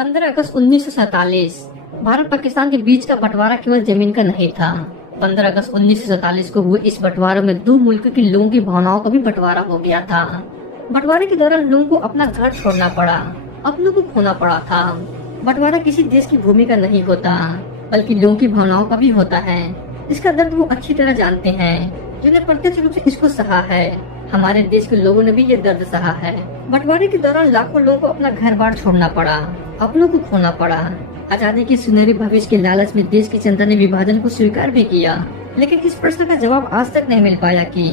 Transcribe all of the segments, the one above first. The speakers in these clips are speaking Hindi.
15 अगस्त 1947 भारत पाकिस्तान के बीच का बंटवारा केवल जमीन का नहीं था। 15 अगस्त 1947 को हुए इस बंटवारे में दो मुल्क के लोगों की भावनाओं का भी बंटवारा हो गया था। बंटवारे के दौरान लोगों को अपना घर छोड़ना पड़ा, अपनों को खोना पड़ा था। बंटवारा किसी देश की भूमि का नहीं होता, बल्कि लोगों की भावनाओं का भी होता है। इसका दर्द वो अच्छी तरह जानते हैं, जिन्हें प्रत्यक्ष रूप से इसको सहा है। हमारे देश के लोगों ने भी ये दर्द सहा है। बंटवारे के दौरान लाखों लोगों को अपना घर बार छोड़ना पड़ा, अपनों को खोना पड़ा। आजादी के सुनहरे भविष्य के लालच में देश की जनता ने विभाजन को स्वीकार भी किया, लेकिन इस प्रश्न का जवाब आज तक नहीं मिल पाया कि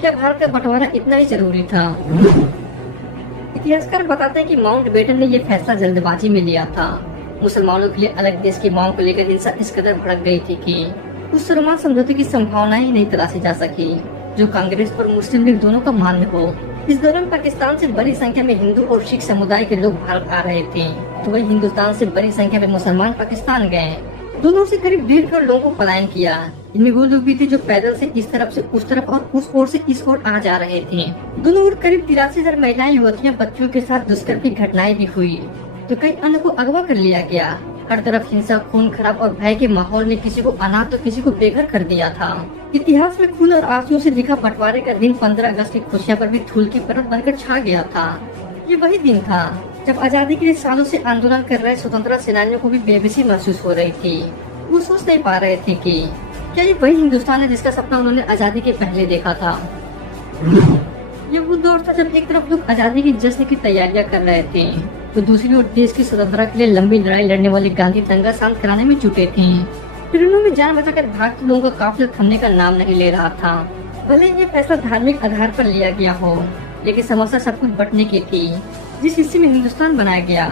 क्या भारत का बंटवारा इतना ही जरूरी था। इतिहासकार बताते हैं कि माउंटबेटन ने यह फैसला जल्दबाजी में लिया था। मुसलमानों के लिए अलग देश की मांग को लेकर हिंसा इस कदर भड़क गई थी कि उस रोमान समझौते की संभावना ही नहीं तलाशी जा सकी, जो कांग्रेस और मुस्लिम लीग दोनों का मान्य हो। इस दौरान पाकिस्तान से बड़ी संख्या में हिंदू और सिख समुदाय के लोग भारत आ रहे थे, तो वही हिंदुस्तान से बड़ी संख्या में मुसलमान पाकिस्तान गए। दोनों से करीब 1.5 करोड़ लोगों को पलायन किया। इनमें वो लोग भी थे जो पैदल से इस तरफ से उस तरफ और उस ओर से इस ओर आ जा रहे थे। दोनों ओर करीब 83,000 महिलाएं, युवतियां, बच्चों के साथ दुष्कर्म की घटनाएं भी हुई, तो कई अन्य को अगवा कर लिया गया। हर तरफ हिंसा, खून खराब और भय के माहौल ने किसी को अनाथ तो किसी को बेघर कर दिया था। इतिहास में खून और आंसुओं से लिखा बंटवारे का दिन 15 अगस्त की खुशियां पर भी धूल की परत बनकर छा गया था। ये वही दिन था जब आजादी के लिए सालों से आंदोलन कर रहे स्वतंत्रता सेनानियों को भी बेबसी महसूस हो रही थी। वो सोच नहीं पा रहे थे कि क्या ये वही हिंदुस्तान है जिसका सपना उन्होंने आजादी के पहले देखा था। ये वो दौर था जब एक तरफ लोग आजादी के जश्न की तैयारियां कर रहे थे, तो दूसरी ओर देश की स्वतंत्रता के लिए लंबी लड़ाई लड़ने वाले गांधी दंगा शांत कराने में जुटे थे। ट्रेनों में जान बचाकर भागते लोगों का काफिला थमने का नाम नहीं ले रहा था। भले ये फैसला धार्मिक आधार पर लिया गया हो, लेकिन समस्या सब कुछ बंटने की थी। जिस हिस्से में हिंदुस्तान बनाया गया,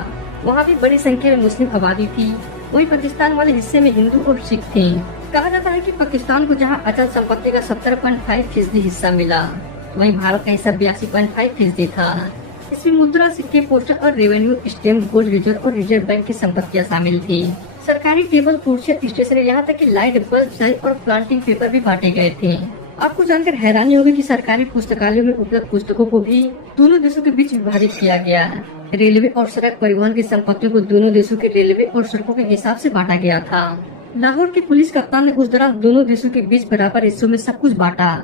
वहाँ भी बड़ी संख्या में मुस्लिम आबादी थी। वही पाकिस्तान वाले हिस्से में हिंदू और सिख थे। कहा जाता है कि पाकिस्तान को जहाँ अचल संपत्ति का 70.5% हिस्सा मिला, वहीं भारत का हिस्सा 82.5% था। इसमें मुद्रा, सिक्के, पोस्टर और रेवेन्यू, स्टैम्प, गोल्ड रिजर्व और रिजर्व बैंक की संपत्तियां शामिल थी। सरकारी टेबल, कुर्सियां, स्टेशनरी, यहाँ तक कि लाइट, बल्ब, स्याही और प्लांटिंग पेपर भी बांटे गए थे। आपको जानकर हैरानी होगी कि सरकारी पुस्तकालयों में उपलब्ध पुस्तकों को भी दोनों देशों के बीच विभाजित किया गया। रेलवे और सड़क परिवहन की संपत्तियों को दोनों देशों के रेलवे और सड़कों के हिसाब से बांटा गया था। लाहौर के पुलिस कप्तान ने उस दौरान दोनों देशों के बीच बराबर हिस्सों में सब कुछ बांटा,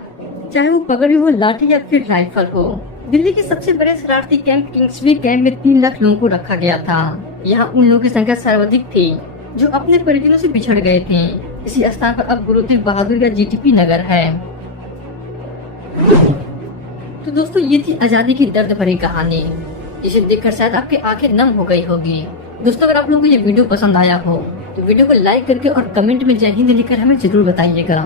चाहे वो पगड़ी हो, लाठी या फिर राइफल हो। दिल्ली के सबसे बड़े शरारती कैंप किंग्सवी कैंप में 3 लाख लोगों को रखा गया था। यहाँ उन लोगों की संख्या सर्वाधिक थी जो अपने परिजनों से बिछड़ गए थे। इसी स्थान पर अब गुरु तेग बहादुर का जीटीपी नगर है। तो दोस्तों, ये थी आजादी की दर्द भरी कहानी, जिसे देखकर शायद आपकी आंखें नम हो गई होगी। दोस्तों, अगर आप लोगों को ये वीडियो पसंद आया हो तो वीडियो को लाइक करके और कमेंट में जय हिंद लिखकर हमें जरूर बताइएगा।